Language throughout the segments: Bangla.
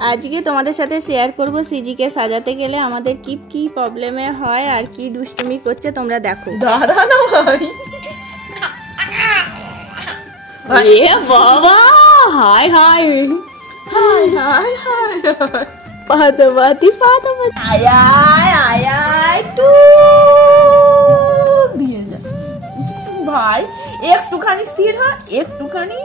আজকে তোমাদের সাথে শেয়ার করব সিজিকে সাজাতে গেলে আমাদের কি কি প্রবলেমে হয় আর কি দুষ্টুমি করছে তোমরা দেখো। দাদা না ভাই, এ বাবা, হাই হাই হাই হাই হাই পাতাবাতি পাতাবাতি আয় আয় আয় টু দিয়ে যা ভাই, একটুখানি স্থির হয়, একটুখানি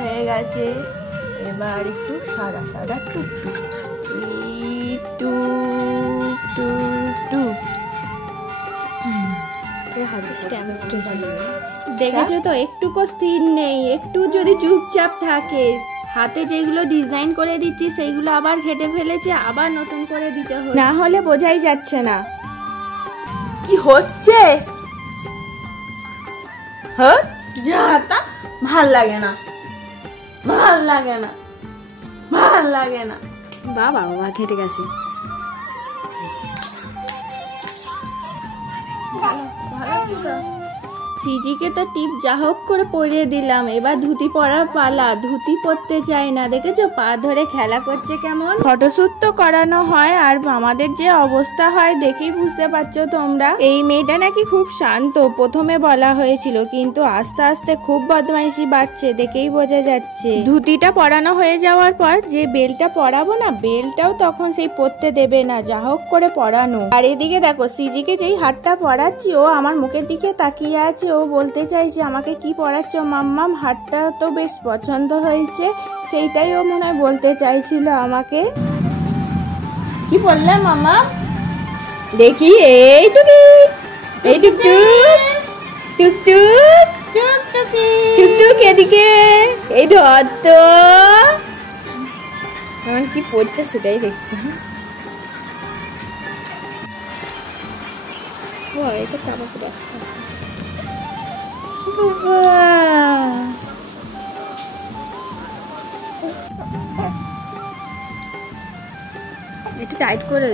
হয়ে গেছে। এবার একটু সাদা সাদা টুক টুক টুক টুক। দেখেছো তো একটুকু স্থির নেই, একটু যদি চুপচাপ থাকে। হাতে যেগুলো ডিজাইন করে দিচ্ছি সেইগুলো আবার ঘেটে ফেলেছে, আবার নতুন করে দিতে হবে, না হলে বোঝাই যাচ্ছে না কি হচ্ছে। হ্যাঁ যাতা ভাল লাগে না, ভাল লাগে না, ভাল লাগে না। বাবা বাবা ঘেটে গেছে। সিজিকে তো টিপ যা হোক করে পরিয়ে দিলাম, এবার ধুতি পরার পালা। ধুতি পরতে চাই না, দেখেছো পা ধরে খেলা করছে কেমন। ফটোশুট তো করানো হয়, আর আমাদের যে অবস্থা হয় দেখেই বুঝতে পারছো তোমরা। এই মেয়েটা নাকি খুব শান্ত, প্রথমে বলা হয়েছিল, কিন্তু আস্তে আস্তে খুব বদমাইশি বাড়ছে, দেখেই বোঝা যাচ্ছে। ধুতিটা পরানো হয়ে যাওয়ার পর যে বেলটা পরাবো না, বেলটাও তখন সেই পরতে দেবে না, যা হোক করে পরানো। আর এদিকে দেখো সিজিকে যেই হাতটা পরাচ্ছি, ও আমার মুখের দিকে তাকিয়ে আছে, ও বলতে চাইছে আমাকে কি পরাচ্ছ মাম্মাম, হাতটা তো বেশ পছন্দ হয়েছে, সেইটাই ও মনে হয় বলতে চাইছিল আমাকে। কি বললে মামা? দেখি এইটুকি, এই টুকটুক টুকটুক টুকটুক এদিকে, এই ধর তো আমার কি পড়ছে সেটাই দেখছি। ও এটা চাপা পড়ে আছে। একটু টাইট করে,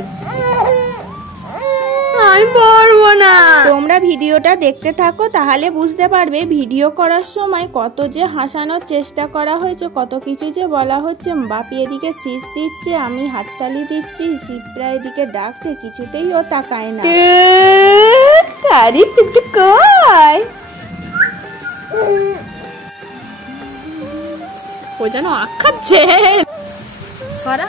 আমি পারবো না। তোমরা ভিডিওটা দেখতে থাকো, তাহলে বুঝতে পারবে ভিডিও করার সময় কত যে হাসানোর চেষ্টা করা হয়েছে, কত কিছু যে বলা হচ্ছে। বাপি এদিকে শীষ দিচ্ছে, আমি হাততালি দিচ্ছি, শিবরা এদিকে ডাকছে, কিছুতেই ও তাকায় না। আরে টুকটুক কই, ও যেন আখাচ্ছে সরা।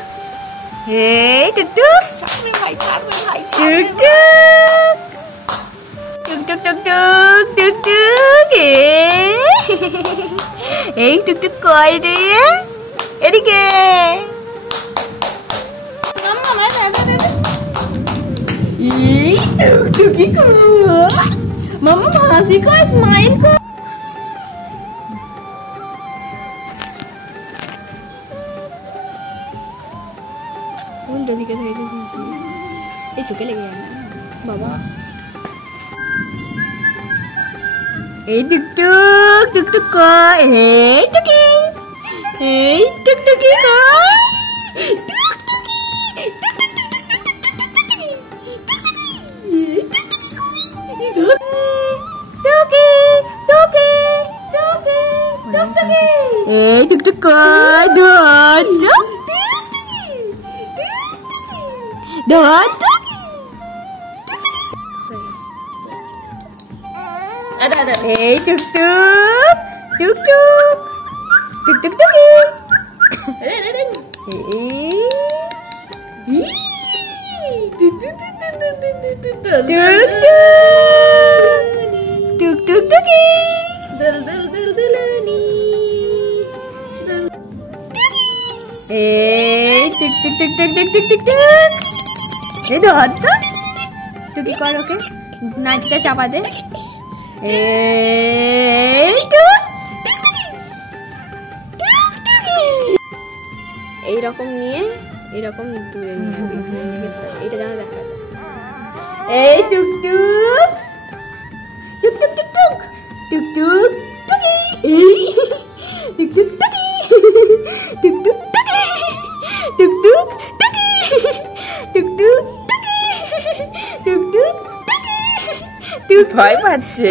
এই টুকটুক ছাড়বে ভাই, ছাড়বে ভাই, টুকটুক টুকটুক টুকটুক টুকটুক, এই টুকটুক কই রে, এদিকে এই টুকটুকি মাম্মা হাসি কর, স্মাইল কর। উল্টো দিকে ধরে দিয়েছিস, এই চোখে লেগে যাবে বাবা। এই টুকটুক টুকটুক কই, এই টুকি, এই টুকটুকি কই, এই টুকটুক কই, ধর ধর। এই টুকটুক টুকটুক টুকটুক টুকি, টুকটুক টুকি, দল দল দল দলনি, এই টুকটুক টুকটুক টুকটুক টুকটুক, এই ধর তো টুকি কর, ওকে নাচটা চাপা দে। এইরকম নিয়ে এরকম দূরে নিয়ে এইটা যেন দেখা যায়। এই টুকটুক টুকটুক টুকটুক টুকটুক টুকি, এই টুকটুক টুকি টুকটুক টুকি টুকটুক টুকি ভয় পাচ্ছে।